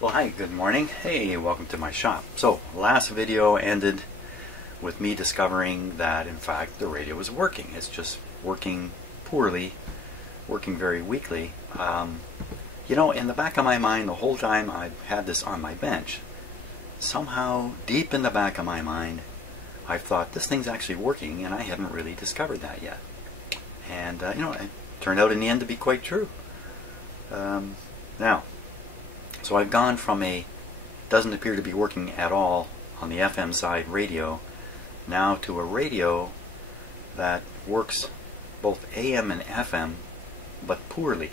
Well, hi, good morning. Hey, welcome to my shop. So, last video ended with me discovering that, in fact, the radio was working. It's just working poorly, working very weakly. You know, in the back of my mind, the whole time I've had this on my bench, somehow, deep in the back of my mind, I've thought, this thing's actually working, and I haven't really discovered that yet. And, you know, it turned out in the end to be quite true. Now, so I've gone from a doesn't appear to be working at all on the FM side radio now to a radio that works both AM and FM but poorly,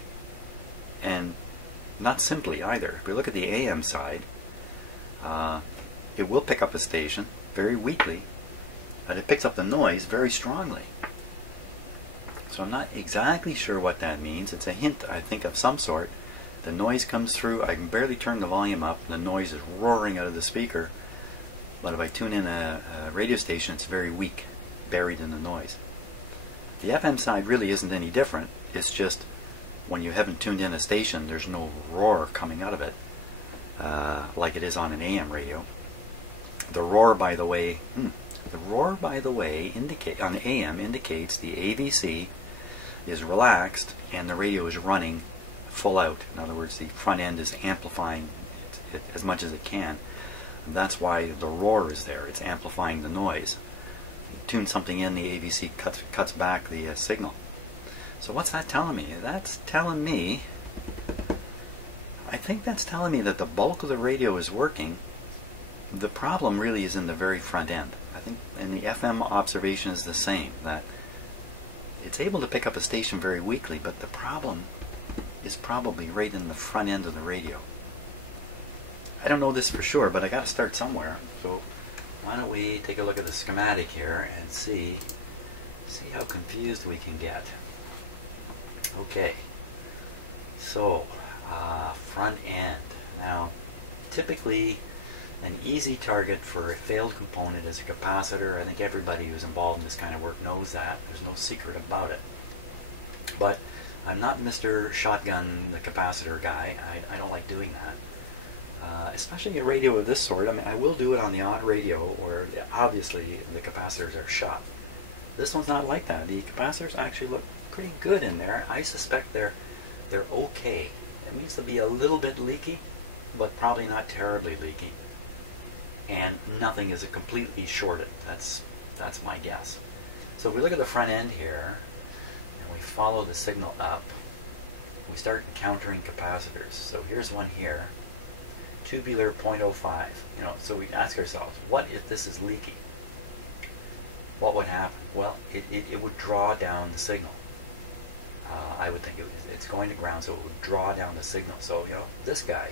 and not simply either. If we look at the AM side, it will pick up a station very weakly, but it picks up the noise very strongly. So I'm not exactly sure what that means. It's a hint, I think, of some sort. The noise comes through, I can barely turn the volume up, the noise is roaring out of the speaker, but if I tune in a radio station, it's very weak, buried in the noise. The FM side really isn't any different. It's just when you haven't tuned in a station, there's no roar coming out of it like it is on an AM radio. The roar, by the way, on the AM indicates the AVC is relaxed and the radio is running full out. In other words, the front end is amplifying it as much as it can. And that's why the roar is there. It's amplifying the noise. You tune something in, the AVC cuts back the signal. So what's that telling me? That's telling me, I think that's telling me that the bulk of the radio is working. The problem really is in the very front end. I think in the FM observation is the same, that it's able to pick up a station very weakly, but the problem is probably right in the front end of the radio. I don't know this for sure, but I got to start somewhere. So why don't we take a look at the schematic here and see how confused we can get. Okay, so front end. Now, typically an easy target for a failed component is a capacitor. I think everybody who's involved in this kind of work knows that. There's no secret about it. But I'm not Mr. Shotgun, the capacitor guy. I don't like doing that. Especially a radio of this sort. I mean, I will do it on the odd radio where obviously the capacitors are shot. This one's not like that. The capacitors actually look pretty good in there. I suspect they're okay. It needs to be a little bit leaky, but probably not terribly leaky. And nothing is completely shorted. That's my guess. So if we look at the front end here, we follow the signal up, we start encountering capacitors. So here's one here, tubular 0.05. You know, so we ask ourselves, what if this is leaky? What would happen? Well, it would draw down the signal. I would think it's going to ground, so it would draw down the signal. So, you know, this guy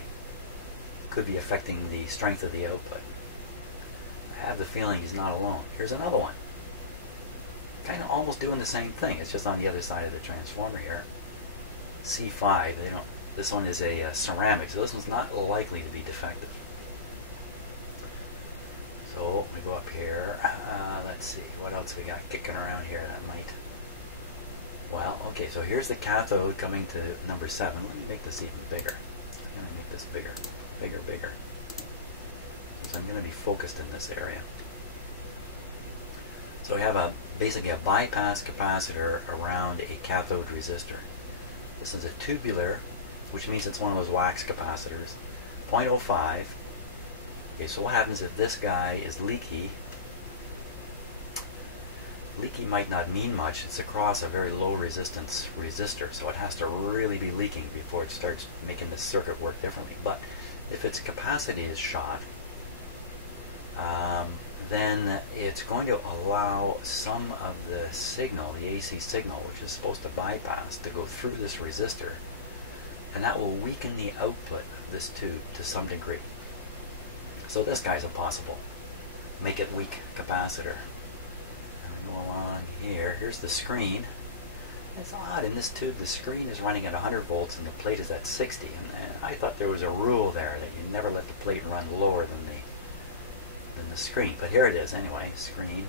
could be affecting the strength of the output. I have the feeling he's not alone. Here's another one. Kind of almost doing the same thing. It's just on the other side of the transformer here. C5. This one is a ceramic, so this one's not likely to be defective. So we go up here. Let's see what else we got kicking around here that might. Well, okay. So here's the cathode coming to number 7. Let me make this even bigger. I'm going to make this bigger, bigger. So I'm going to be focused in this area. So we have basically a bypass capacitor around a cathode resistor. This is a tubular, which means it's one of those wax capacitors. 0.05. Okay, so what happens if this guy is leaky? Leaky might not mean much. It's across a very low resistance resistor, so it has to really be leaking before it starts making the circuit work differently. But if its capacity is shot, then it's going to allow some of the signal, the AC signal, which is supposed to bypass, to go through this resistor, and that will weaken the output of this tube to some degree. So this guy's a possible make it weak capacitor. And we go along here. Here's the screen. It's odd, in this tube the screen is running at 100 volts and the plate is at 60, and I thought there was a rule there that you never let the plate run lower than the screen, but here it is anyway. Screen.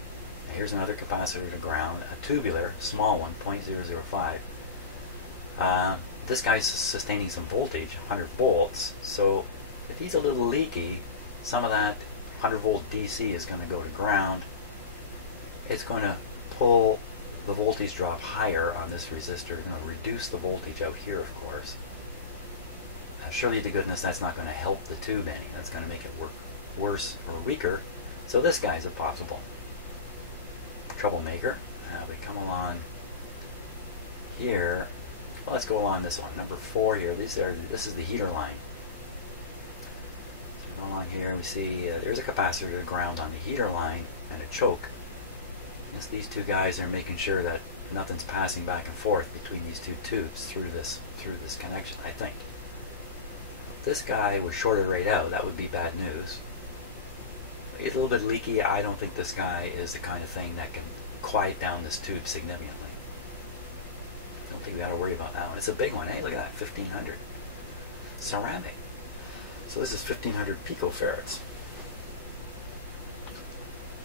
Here's another capacitor to ground, a tubular, small one, 0.005. This guy's sustaining some voltage, 100 volts, so if he's a little leaky, some of that 100 volt DC is going to go to ground. It's going to pull the voltage drop higher on this resistor, going to reduce the voltage out here, of course. Surely to goodness that's not going to help the tube any. That's going to make it work worse or weaker. So this guy's a possible troublemaker. Now we come along here. Well, let's go along this one, number 4 here. This is the heater line. So we go along here, we see there's a capacitor to ground on the heater line and a choke. Yes, these two guys are making sure that nothing's passing back and forth between these two tubes through this connection, I think. If this guy was shorted right out, that would be bad news. He's a little bit leaky. I don't think this guy is the kind of thing that can quiet down this tube significantly. I don't think we got to worry about that one. It's a big one. Hey, look at that, 1500. Ceramic. So this is 1500 picofarads.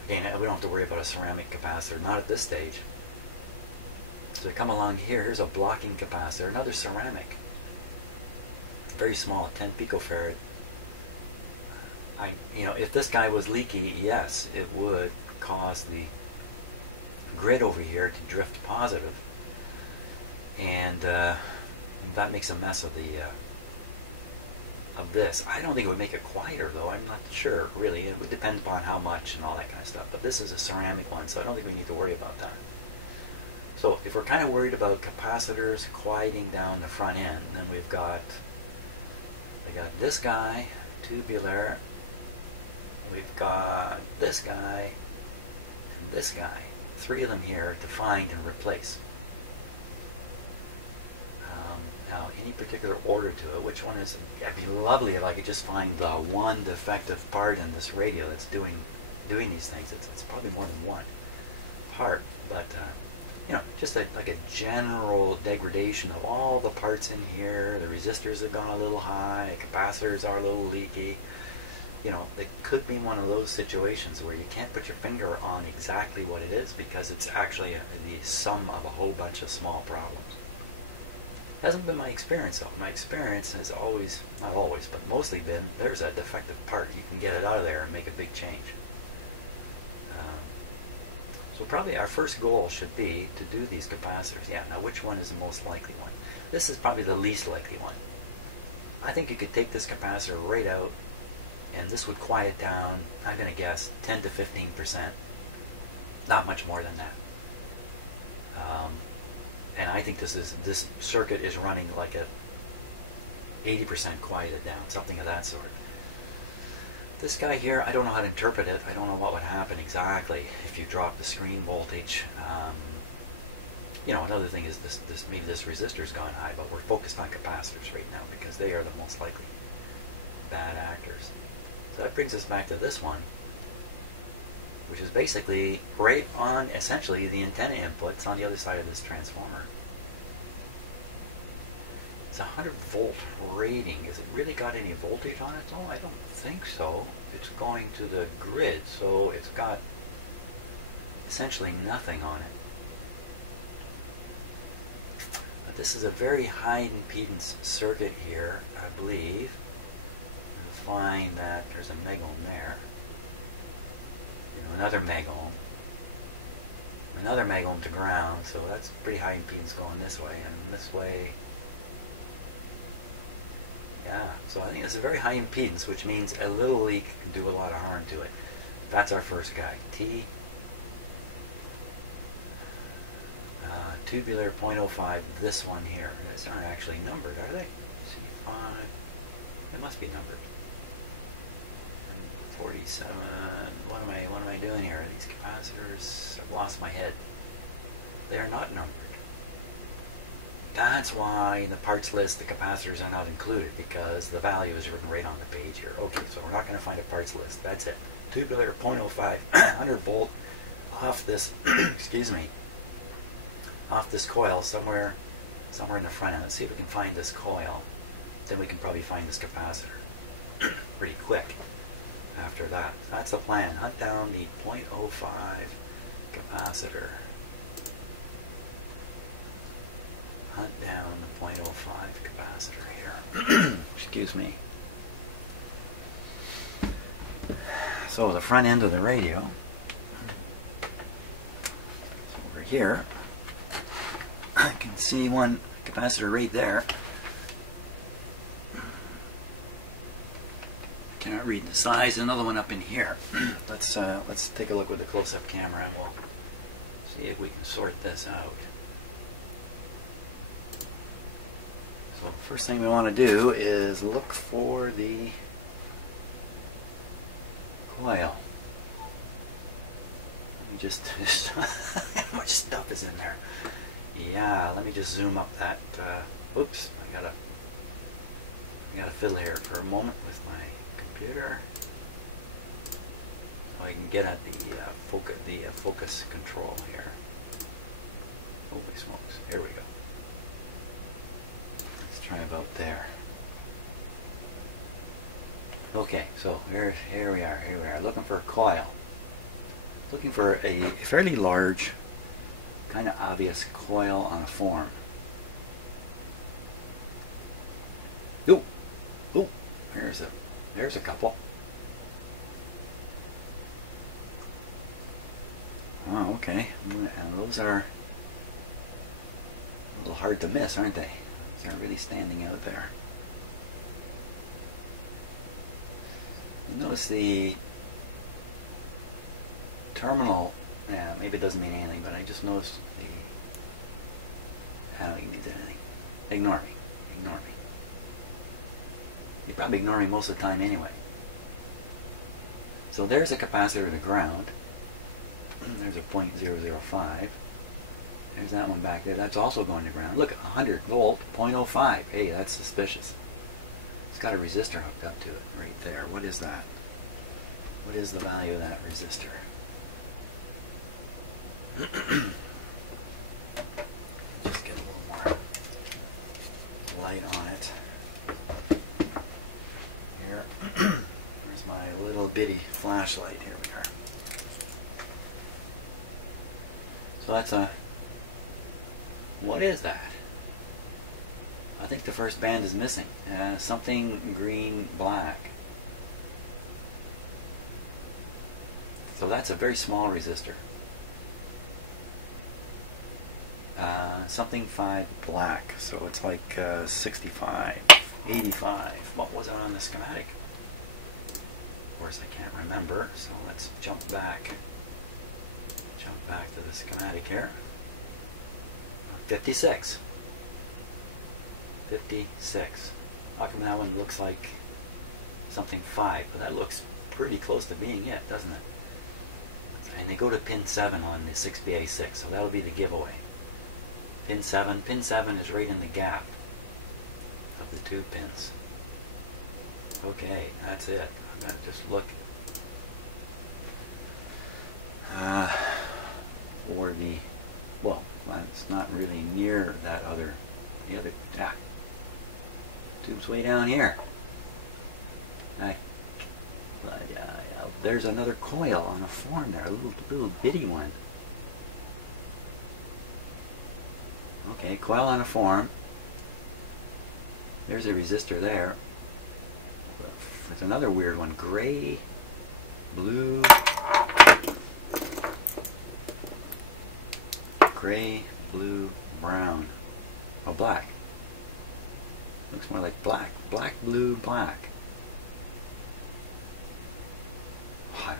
Again, we don't have to worry about a ceramic capacitor, not at this stage. So we come along here, here's a blocking capacitor, another ceramic. Very small, 10 picofarad. If this guy was leaky, yes, it would cause the grid over here to drift positive, and that makes a mess of this. I don't think it would make it quieter, though. I'm not sure, really. It would depend upon how much and all that kind of stuff. But this is a ceramic one, so I don't think we need to worry about that. So if we're kind of worried about capacitors quieting down the front end, then we got this guy, tubular. We've got this guy and this guy. 3 of them here to find and replace. Now, any particular order to it, which one is, it'd be lovely if I could just find the one defective part in this radio that's doing these things. It's probably more than one part, but just like a general degradation of all the parts in here. The resistors have gone a little high, capacitors are a little leaky. It could be one of those situations where you can't put your finger on exactly what it is because it's actually the sum of a whole bunch of small problems. Hasn't been my experience though. My experience has always, not always, but mostly been, there's a defective part. You can get it out of there and make a big change. So probably our first goal should be to do these capacitors. Yeah, now which one is the most likely one? This is probably the least likely one. I think you could take this capacitor right out and this would quiet down, I'm going to guess, 10 to 15%. Not much more than that. And I think this circuit is running like a 80% quieted down, something of that sort. This guy here, I don't know how to interpret it. I don't know what would happen exactly if you drop the screen voltage. Another thing is maybe this resistor's gone high, but we're focused on capacitors right now because they are the most likely bad actors. So that brings us back to this one, which is basically right on, essentially, the antenna inputs on the other side of this transformer. It's a 100 volt rating. Has it really got any voltage on it? No, I don't think so. It's going to the grid, so it's got essentially nothing on it. But this is a very high impedance circuit here, I believe. You'll find that there's a megohm there. Another megohm to ground, so that's pretty high impedance going this way, and this way, yeah, so I think it's a very high impedance, which means a little leak can do a lot of harm to it. That's our first guy, T, tubular 0.05, this one here. These aren't actually numbered, are they? C5, it must be numbered. 47. What am I doing here? These capacitors, I've lost my head. They are not numbered. That's why in the parts list the capacitors are not included, because the value is written right on the page here. Okay, so we're not going to find a parts list. That's it. Tubular 0.05, 100 volt off this, excuse me, off this coil somewhere in the front end. Let's see if we can find this coil. Then we can probably find this capacitor pretty quick. After that, that's the plan. Hunt down the 0.05 capacitor. Hunt down the 0.05 capacitor here. Excuse me. So the front end of the radio, over here, I can see one capacitor right there. Cannot read the size. Another one up in here. Let's take a look with the close-up camera and we'll see if we can sort this out. So the first thing we want to do is look for the coil. Let me just how much stuff is in there? Yeah, let me just zoom up that. Oops, I gotta fiddle here for a moment with my computer, so I can get at the focus control here. Holy smokes! Here we go. Let's try about there. Okay, so here we are. Here we are, looking for a coil. Looking for a fairly large, kind of obvious coil on a form. Oh, oh, there's a couple. Oh, okay. And those are a little hard to miss, aren't they? They're really standing out there. Notice the terminal. Yeah, maybe it doesn't mean anything, but I just noticed the. I don't think it means anything. Ignore me. Ignore me. You probably ignore me most of the time anyway. So there's a capacitor to ground. There's a 0.005. There's that one back there. That's also going to ground. Look, 100 volt, 0.05. Hey, that's suspicious. It's got a resistor hooked up to it right there. What is that? What is the value of that resistor? Just get a little more light on it. Here. There's my little bitty flashlight. Here we are. So that's a... What is that? I think the first band is missing. Something green black. So that's a very small resistor. Something 5 black. So it's like 65, 85. What was it on the schematic? Of course I can't remember. So let's jump back. Jump back to the schematic here. 56. 56. How come that one looks like something 5? But that looks pretty close to being it, doesn't it? And they go to pin 7 on the 6BA6, so that'll be the giveaway. Pin 7. Pin 7 is right in the gap of the two pins. Okay, that's it. I'm going to just look for the... Well, it's not really near that other... The other... Tube's way down here. There's another coil on a form there, a little bitty one. Okay, coil on a form. There's a resistor there. There's another weird one, gray, blue, gray, blue, brown. Oh, black. Looks more like black. Black, blue, black. Oh, I'm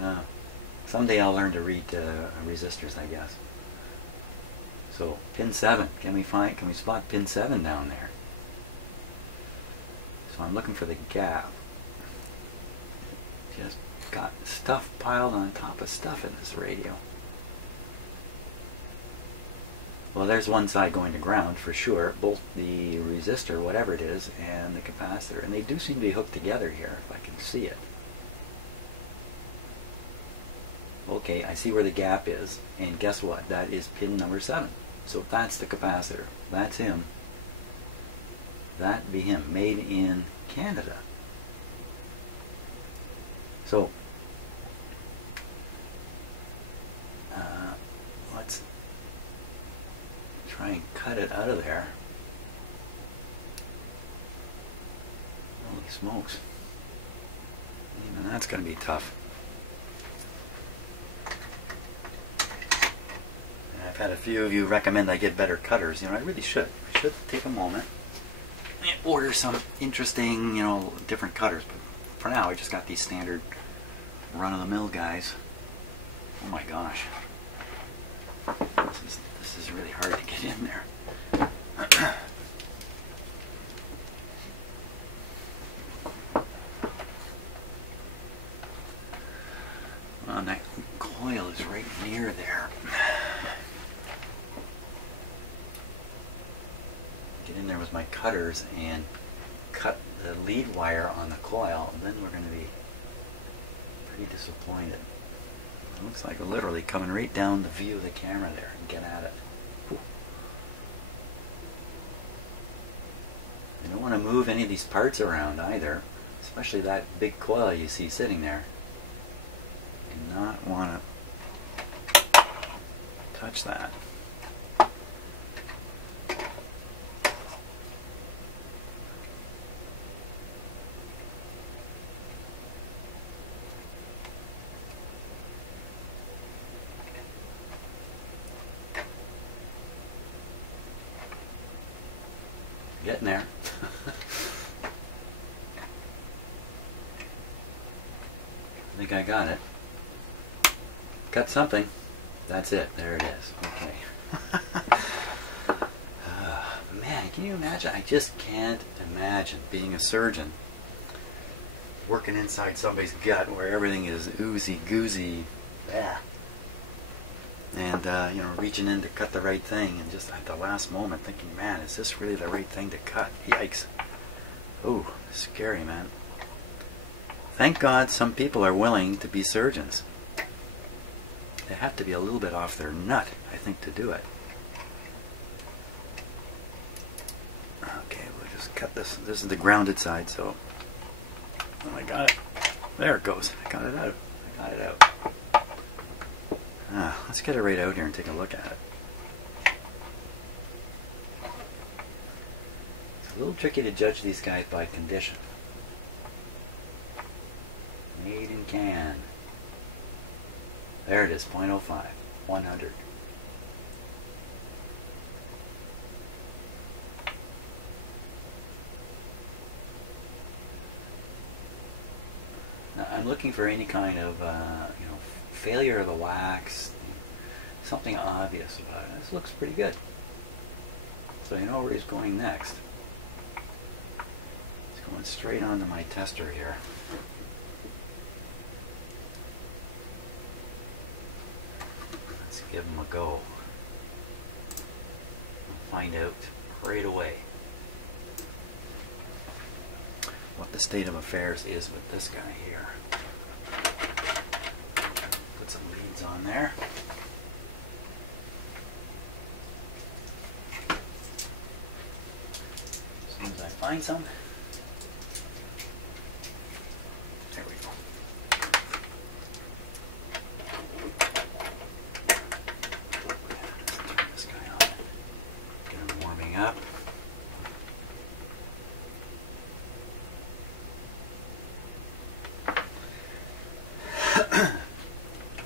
not. Someday I'll learn to read resistors, I guess. So pin 7. Can we spot pin 7 down there? So I'm looking for the gap. Just got stuff piled on top of stuff in this radio. Well, there's one side going to ground for sure, both the resistor, whatever it is, and the capacitor. And they do seem to be hooked together here, if I can see it. Okay, I see where the gap is, and guess what? That is pin number 7. So that's the capacitor. That's him. That be him, made in Canada. So, let's try and cut it out of there. Holy smokes. And that's going to be tough. And I've had a few of you recommend I get better cutters. You know, I really should. I should take a moment and order some interesting, you know, different cutters. But for now, I just got these standard run-of-the-mill guys. Oh my gosh. This is really hard to get in there. Well, that coil is right near there. Get in there with my cutters and cut the lead wire on the coil, and then we're going to be pretty disappointed. It looks like we're literally coming right down the view of the camera there and get at it. Whew. You don't want to move any of these parts around either, especially that big coil you see sitting there. You do not want to touch that. Getting there. I think I got it. Cut something. That's it. There it is. Okay. Man, can you imagine? I just can't imagine being a surgeon working inside somebody's gut where everything is oozy goozy. Yeah. And you know, reaching in to cut the right thing, and just at the last moment thinking, man, is this really the right thing to cut? Yikes. Ooh, scary, man. Thank God some people are willing to be surgeons. They have to be a little bit off their nut, I think, to do it. Okay, we'll just cut this. This is the grounded side, so... Oh, I got it. There it goes. I got it out. I got it out. Let's get it right out here and take a look at it. It's a little tricky to judge these guys by condition. Made in can. There it is, 0.05, 100. Now, I'm looking for any kind of, you know, failure of the wax, something obvious about it. This looks pretty good. So you know where he's going next. He's going straight onto my tester here. Let's give him a go. We'll find out right away what the state of affairs is with this guy here. Put some leads on there. As soon as I find some, there we go. Let's turn this guy on. Get him warming up.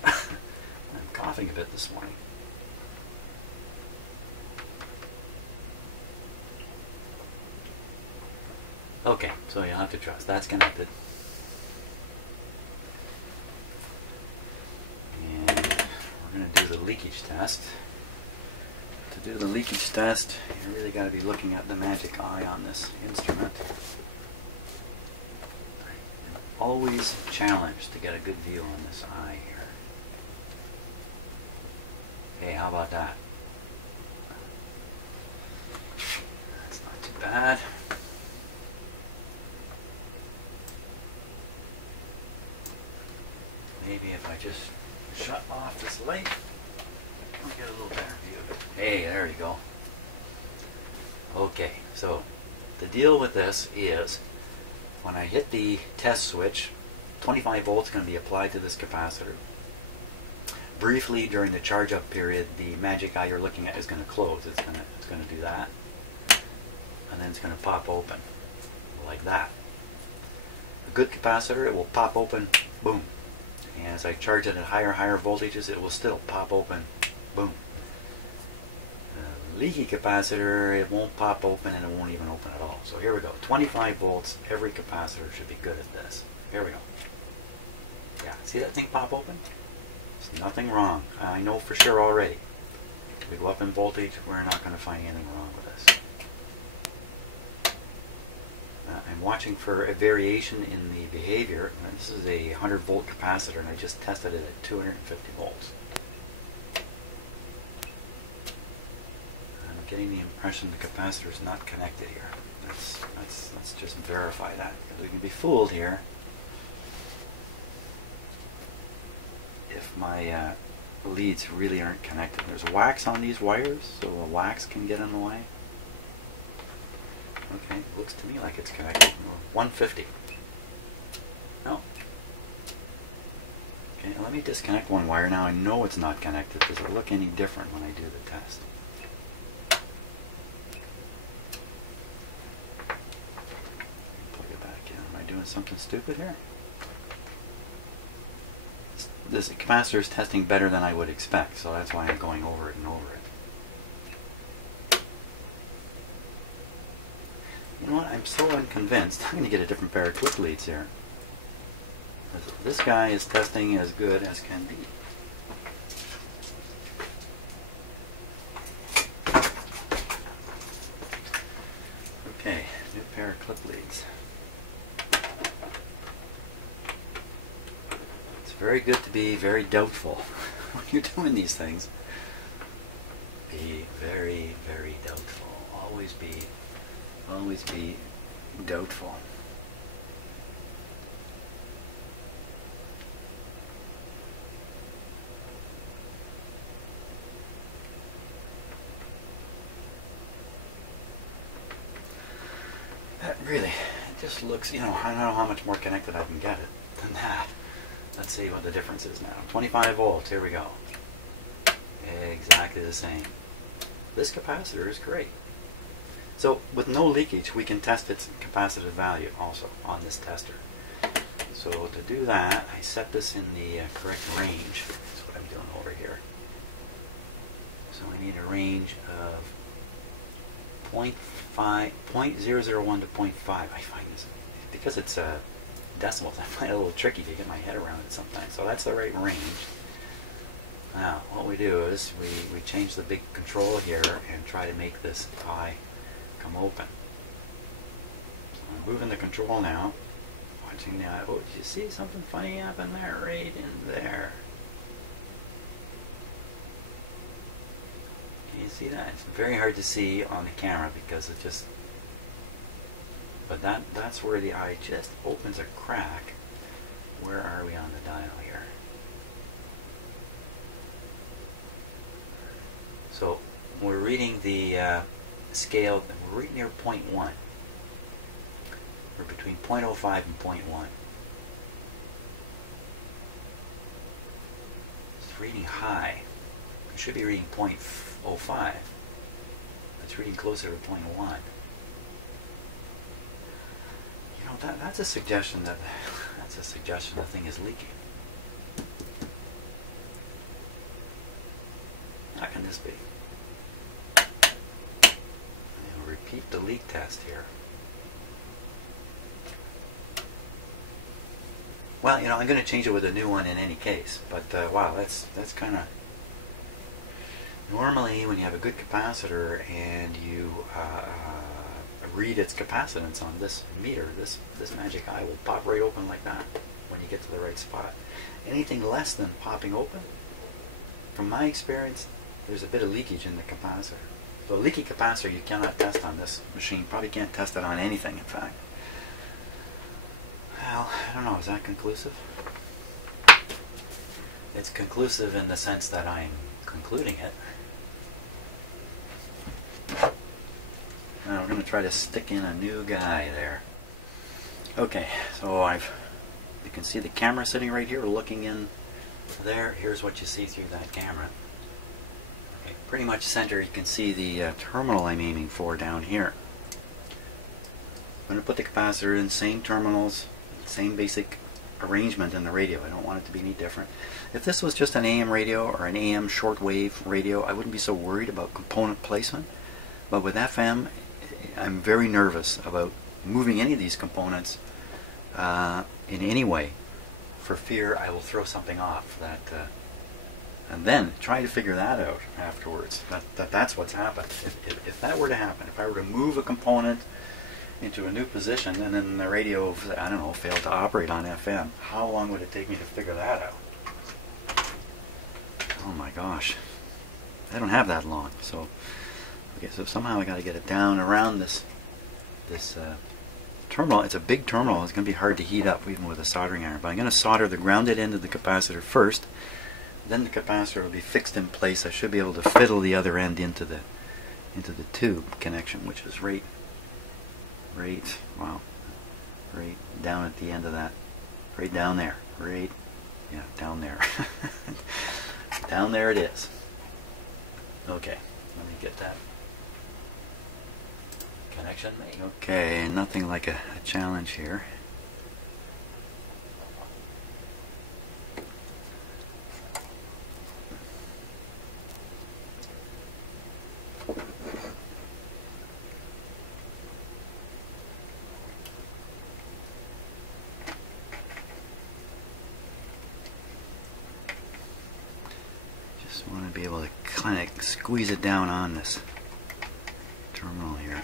I'm coughing a bit this morning. Okay, so you'll have to trust. That's connected. And we're going to do the leakage test. To do the leakage test, you really got to be looking at the magic eye on this instrument. I'm always challenged to get a good view on this eye here. Hey, how about that? That's not too bad. Maybe if I just shut off this light, I'll get a little better view of it. Hey, there you go. Okay, so the deal with this is when I hit the test switch, 25 volts is going to be applied to this capacitor. Briefly during the charge up period, the magic eye you're looking at is going to close. It's going to do that. And then it's going to pop open like that. A good capacitor, it will pop open, boom. And as I charge it at higher voltages, it will still pop open, boom. A leaky capacitor, it won't pop open and it won't even open at all. So here we go, 25 volts, every capacitor should be good at this. Here we go. Yeah, see that thing pop open? There's nothing wrong. I know for sure already. If we go up in voltage, we're not going to find anything wrong with this. I'm watching for a variation in the behavior. This is a 100 volt capacitor and I just tested it at 250 volts. I'm getting the impression the capacitor is not connected here. Let's just verify that, because we can be fooled here if my leads really aren't connected. There's wax on these wires, so the wax can get in the way. Okay, looks to me like it's connected. 150. No. Okay, let me disconnect one wire now. I know it's not connected. Does it look any different when I do the test? Plug it back in. Am I doing something stupid here? This capacitor is testing better than I would expect, so that's why I'm going over it and over it. You know what? I'm so unconvinced. I'm going to get a different pair of clip leads here. This guy is testing as good as can be. Okay, new pair of clip leads. It's very good to be very doubtful when you're doing these things. Be very, very doubtful. Always be doubtful. That really, it just looks, you know, I don't know how much more connected I can get it than that. Let's see what the difference is now. 25 volts, here we go. Exactly the same. This capacitor is great. So with no leakage, we can test its capacitive value also on this tester. So to do that, I set this in the correct range. That's what I'm doing over here. So I need a range of 0.001 to 0.5. I find this, because it's decimals, I find it a little tricky to get my head around it sometimes. So that's the right range. Now, what we do is we change the big control here and try to make this eye come open. So I'm moving the control now, watching the eye. Oh, did you see something funny happen there? Right in there. Can you see that? It's very hard to see on the camera because it just... But that's where the eye just opens a crack. Where are we on the dial here? So we're reading the scale, we're right near 0.1. We're between 0.05 and 0.1. It's reading high. It should be reading 0.05. It's reading closer to 0.1. You know, that's a suggestion that the thing is leaking. How can this be? I'll repeat the leak test here. Well, you know, I'm going to change it with a new one in any case. But wow, that's kind of... Normally, when you have a good capacitor and you read its capacitance on this meter, this magic eye will pop right open like that when you get to the right spot. Anything less than popping open, from my experience, there's a bit of leakage in the capacitor. So a leaky capacitor you cannot test on this machine. Probably can't test it on anything, in fact. Well, I don't know, is that conclusive? It's conclusive in the sense that I'm concluding it. Now we're going to try to stick in a new guy there. Okay, so you can see the camera sitting right here looking in there. Here's what you see through that camera. Okay, pretty much center, you can see the terminal I'm aiming for down here. I'm going to put the capacitor in, same terminals, Same basic arrangement in the radio. I don't want it to be any different. If this was just an AM radio or an AM shortwave radio, I wouldn't be so worried about component placement. But with FM, I'm very nervous about moving any of these components in any way, for fear I will throw something off. And then try to figure that out afterwards. That's what's happened. If that were to happen, if I were to move a component into a new position and then the radio, I don't know, failed to operate on FM, how long would it take me to figure that out? Oh my gosh. I don't have that long. So, okay, so somehow I got to get it down around this terminal. It's a big terminal. It's going to be hard to heat up even with a soldering iron. But I'm going to solder the grounded end of the capacitor first. Then the capacitor will be fixed in place. I should be able to fiddle the other end into the tube connection, which is right down at the end of that, right down there, down there. Down there it is. Okay, let me get that connection made. Okay, nothing like a challenge here. Just want to be able to kind of squeeze it down on this terminal here.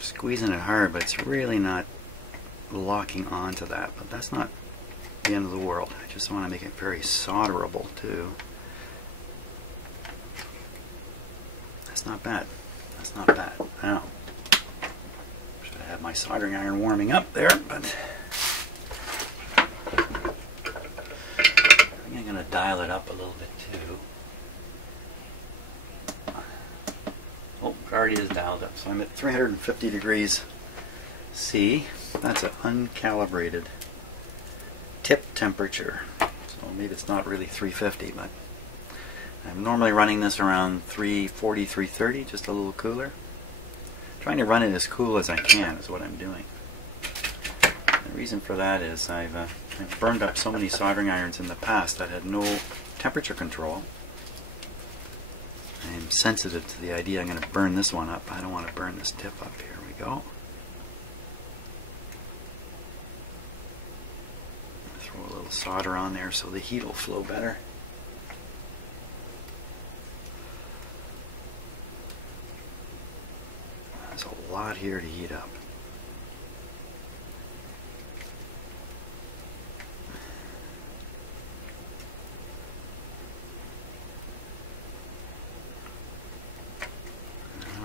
Squeezing it hard, but it's really not locking onto that. But that's not the end of the world. I just want to make it very solderable too. That's not bad. That's not bad. Now, should have had my soldering iron warming up there, but I think I'm going to dial it up a little bit too. Already is dialed up, so I'm at 350 degrees C. That's an uncalibrated tip temperature, so maybe it's not really 350, but I'm normally running this around 340, 330, just a little cooler. Trying to run it as cool as I can is what I'm doing. The reason for that is I've burned up so many soldering irons in the past that had no temperature control. I'm sensitive to the idea I'm going to burn this one up. I don't want to burn this tip up. Here we go. Throw a little solder on there so the heat will flow better. There's a lot here to heat up.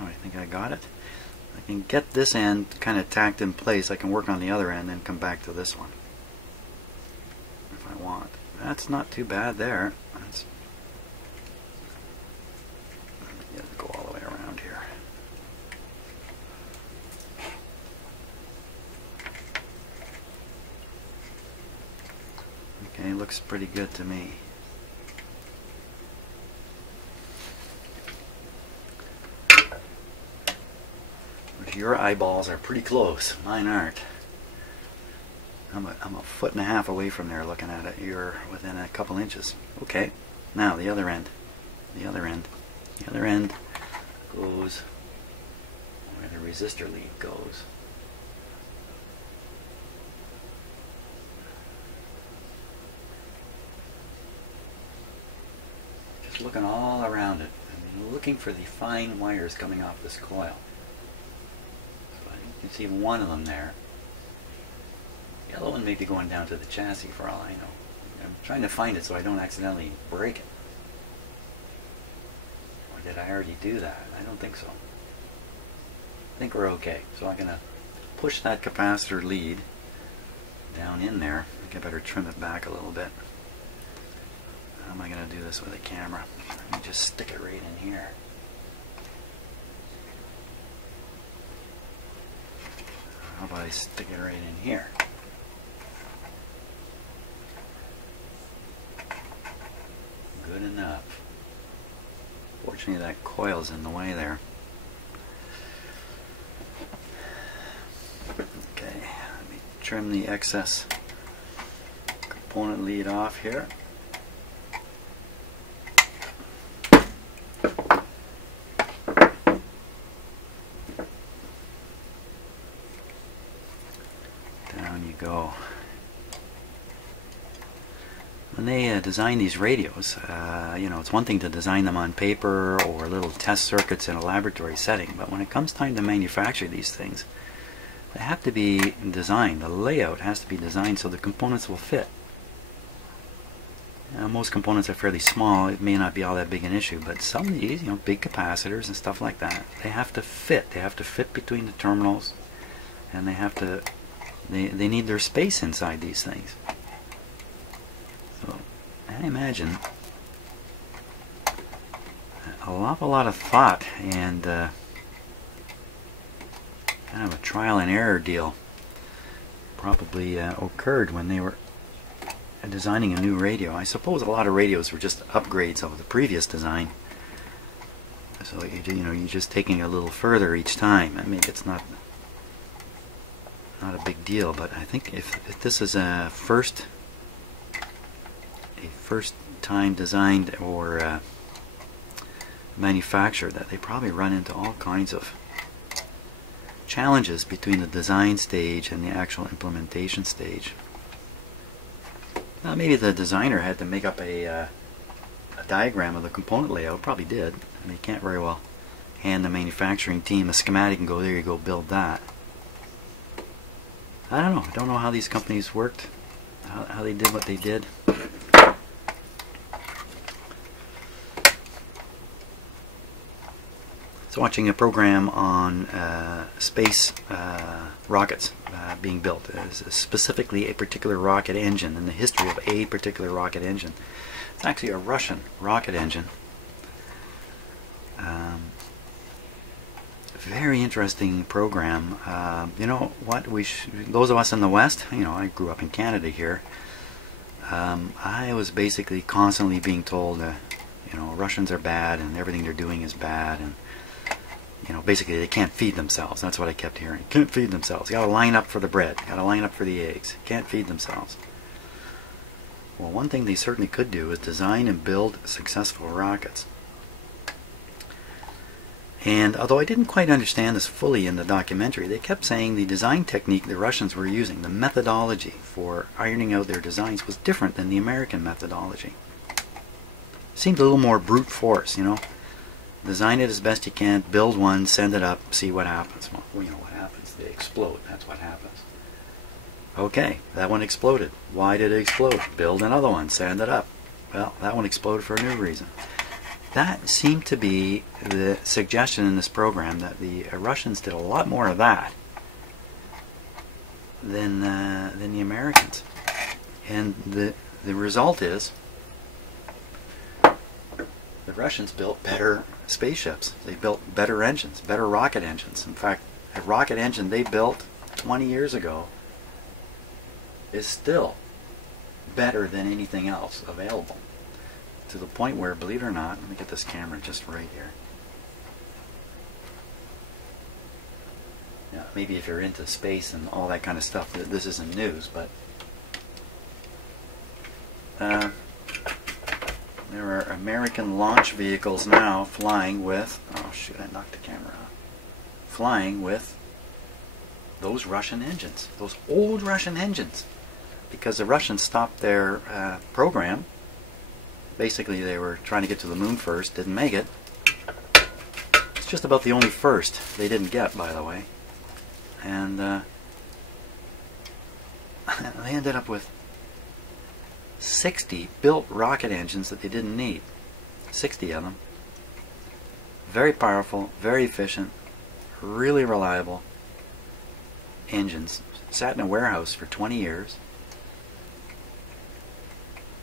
I think I got it. I can get this end kind of tacked in place. I can work on the other end and come back to this one if I want. That's not too bad there. Let me get it go all the way around here. Okay, looks pretty good to me. Your eyeballs are pretty close. Mine aren't. I'm a foot and a half away from there looking at it. You're within a couple inches. Okay. Now the other end. The other end. The other end goes where the resistor lead goes. Just looking all around it. I'm looking for the fine wires coming off this coil. You can see one of them there. The other one may be going down to the chassis for all I know. I'm trying to find it so I don't accidentally break it. Or did I already do that? I don't think so. I think we're okay. So I'm going to push that capacitor lead down in there. I think I better trim it back a little bit. How am I going to do this with a camera? Let me just stick it right in here. How about I stick it right in here? Good enough. Fortunately, that coil's in the way there. Okay, let me trim the excess component lead off here. Down you go. When they design these radios, you know, it's one thing to design them on paper or little test circuits in a laboratory setting, but when it comes time to manufacture these things, they have to be designed. The layout has to be designed so the components will fit. Most components are fairly small. It may not be all that big an issue, but some of these, you know, big capacitors and stuff like that, they have to fit. They have to fit between the terminals, and they have to. They need their space inside these things. So I imagine a lot of thought and kind of a trial and error deal probably occurred when they were designing a new radio. I suppose a lot of radios were just upgrades of the previous design. So you know, you're just taking a little further each time. I mean, it's not a big deal, but I think if this is a first time designed or manufactured, that they probably run into all kinds of challenges between the design stage and the actual implementation stage. Maybe the designer had to make up a diagram of the component layout. Probably did. And they can't very well hand the manufacturing team a schematic and go, there you go, build that. I don't know. I don't know how these companies worked, how they did what they did. So watching a program on space rockets being built, specifically a particular rocket engine and the history of a particular rocket engine. It's actually a Russian rocket engine. Very interesting program. You know what? Those of us in the West, you know, I grew up in Canada here. I was basically constantly being told, you know, Russians are bad and everything they're doing is bad, and you know, basically they can't feed themselves. That's what I kept hearing. Can't feed themselves. You got to line up for the bread. Got to line up for the eggs. Can't feed themselves. Well, one thing they certainly could do is design and build successful rockets. And although I didn't quite understand this fully in the documentary, they kept saying the design technique the Russians were using, the methodology for ironing out their designs, was different than the American methodology. Seemed a little more brute force, you know. Design it as best you can, build one, send it up, see what happens. Well, you know what happens. They explode. That's what happens. Okay, that one exploded. Why did it explode? Build another one, send it up. Well, that one exploded for a new reason. That seemed to be the suggestion in this program, that the Russians did a lot more of that than the Americans. And the result is the Russians built better spaceships. They built better engines, better rocket engines. In fact, a rocket engine they built 20 years ago is still better than anything else available. To the point where, believe it or not, let me get this camera just right here. Now, maybe if you're into space and all that kind of stuff, this isn't news, but there are American launch vehicles now flying with, oh shoot, I knocked the camera off, flying with those Russian engines, those old Russian engines, because the Russians stopped their program. Basically, they were trying to get to the moon first, didn't make it. It's just about the only first they didn't get, by the way. And they ended up with 60 built rocket engines that they didn't need. 60 of them. very powerful, very efficient, really reliable engines. Sat in a warehouse for 20 years.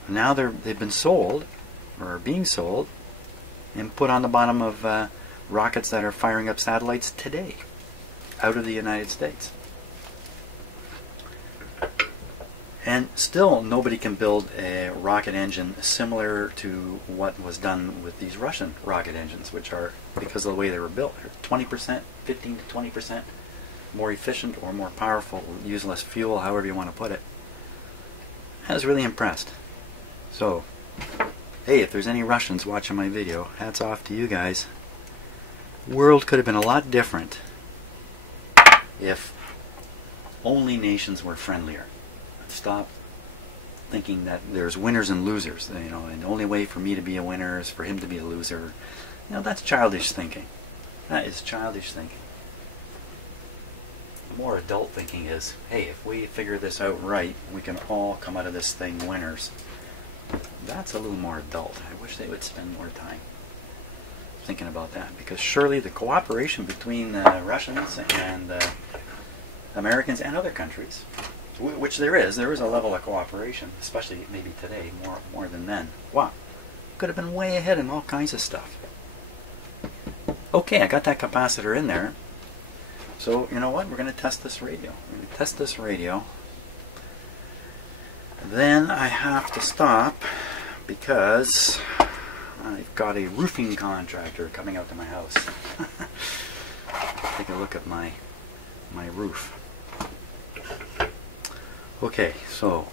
Now they've been sold, or are being sold, and put on the bottom of rockets that are firing up satellites today, out of the United States. And still nobody can build a rocket engine similar to what was done with these Russian rocket engines, which are, because of the way they were built, 20%, 15 to 20% more efficient or more powerful, use less fuel, however you want to put it. I was really impressed. So, hey, if there's any Russians watching my video, hats off to you guys. World could have been a lot different if only nations were friendlier. Stop thinking that there's winners and losers, you know, and the only way for me to be a winner is for him to be a loser. You know, that's childish thinking. That is childish thinking. More adult thinking is, hey, if we figure this out right, we can all come out of this thing winners. That's a little more adult. I wish they would spend more time thinking about that, because surely the cooperation between Russians and Americans and other countries, which there is a level of cooperation, especially maybe today, more than then. Wow, could have been way ahead in all kinds of stuff. Okay, I got that capacitor in there. So, you know what? We're going to test this radio. We're going to test this radio. Then I have to stop because I've got a roofing contractor coming out to my house. Take a look at my roof. Okay, so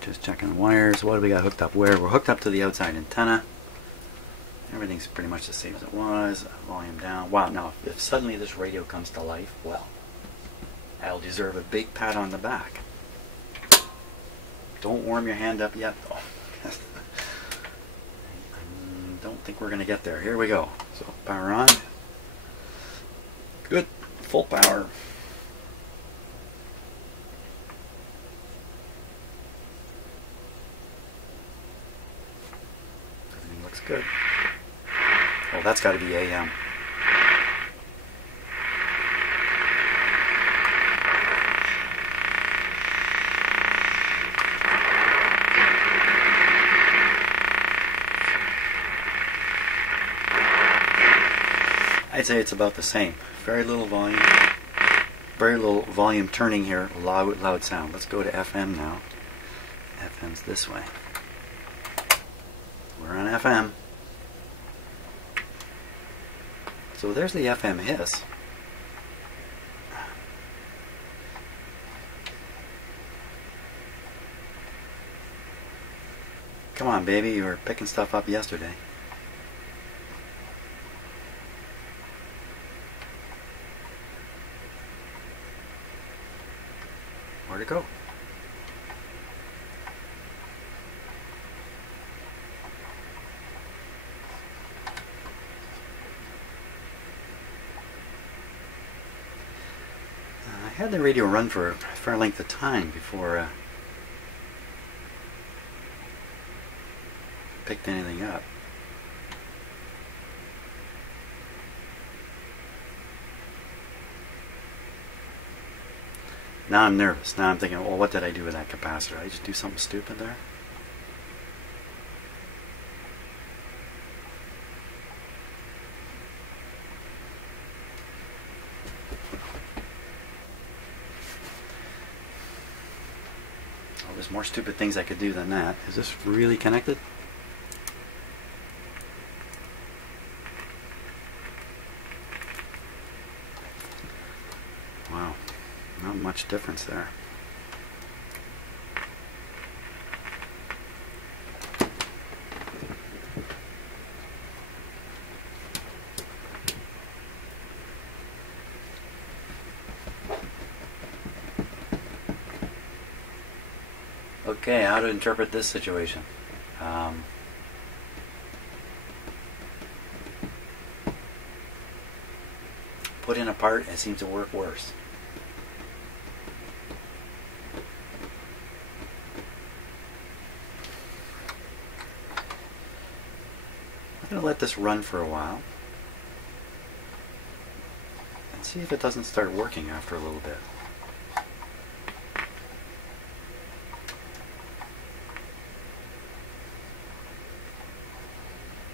just checking the wires. What do we got hooked up where? We're hooked up to the outside antenna. Everything's pretty much the same as it was. Volume down. Wow, now if suddenly this radio comes to life, well, I'll deserve a big pat on the back. Don't warm your hand up yet, though. I don't think we're going to get there. Here we go. So, power on. Good. Full power. Everything looks good. Well, that's got to be AM. I'd say it's about the same. Very little volume turning here. Loud sound. Let's go to FM now. FM's this way. We're on FM. So there's the FM hiss. Come on, baby, you were picking stuff up yesterday. Where'd it go? I had the radio run for a fair length of time before I picked anything up. Now I'm nervous. Now I'm thinking, well, what did I do with that capacitor? Did I just do something stupid there? Oh, there's more stupid things I could do than that. Is this really connected? Wow. Not much difference there. Okay, how to interpret this situation? Put in a part and it seems to work worse. I'm going to let this run for a while. Let's see if it doesn't start working after a little bit.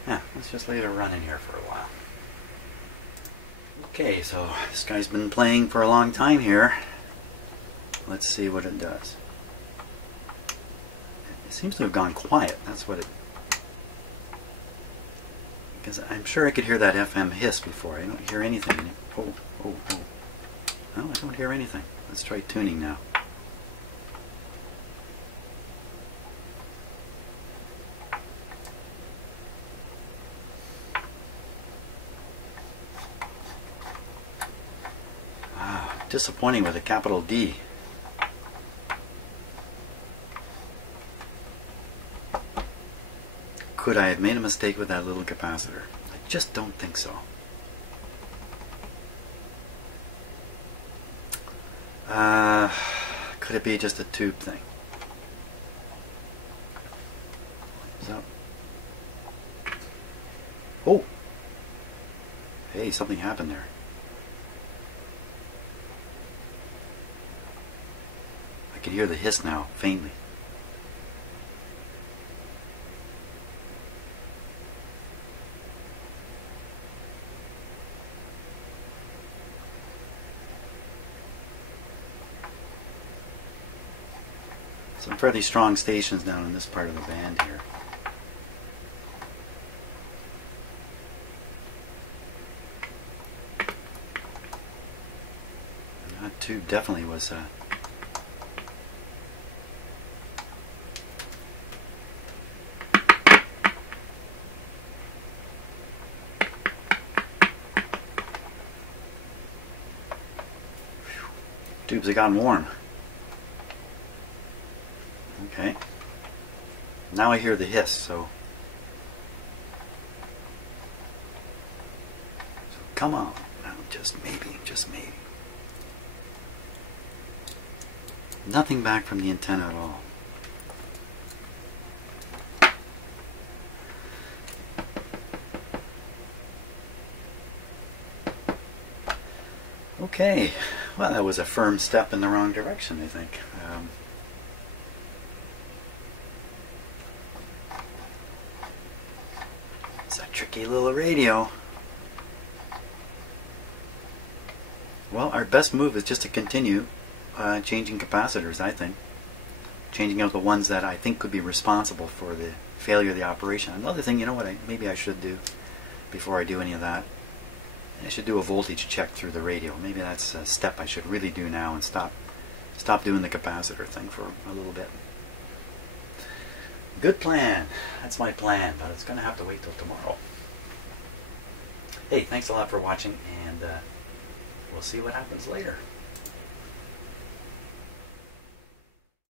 Yeah, let's just let it run in here for a while. Okay, so this guy's been playing for a long time here. Let's see what it does. It seems to have gone quiet. That's what it... Because I'm sure I could hear that FM hiss before. I don't hear anything. Oh. No, I don't hear anything. Let's try tuning now. Disappointing with a capital D. Could I have made a mistake with that little capacitor? I just don't think so. Could it be just a tube thing? So, oh! Hey, something happened there. I can hear the hiss now, faintly. Some fairly strong stations down in this part of the band here. And that tube definitely was tubes have gotten warm. Okay. Now I hear the hiss, so come on. Now just maybe. Nothing back from the antenna at all. Okay. Well, that was a firm step in the wrong direction, I think. It's a tricky little radio. Well, our best move is just to continue changing capacitors, I think. Changing out the ones that I think could be responsible for the failure of the operation. Another thing, you know what, maybe I should do before I do any of that? I should do a voltage check through the radio. Maybe that's a step I should really do now and stop doing the capacitor thing for a little bit. Good plan. That's my plan, but it's going to have to wait till tomorrow. Hey, thanks a lot for watching, and we'll see what happens later.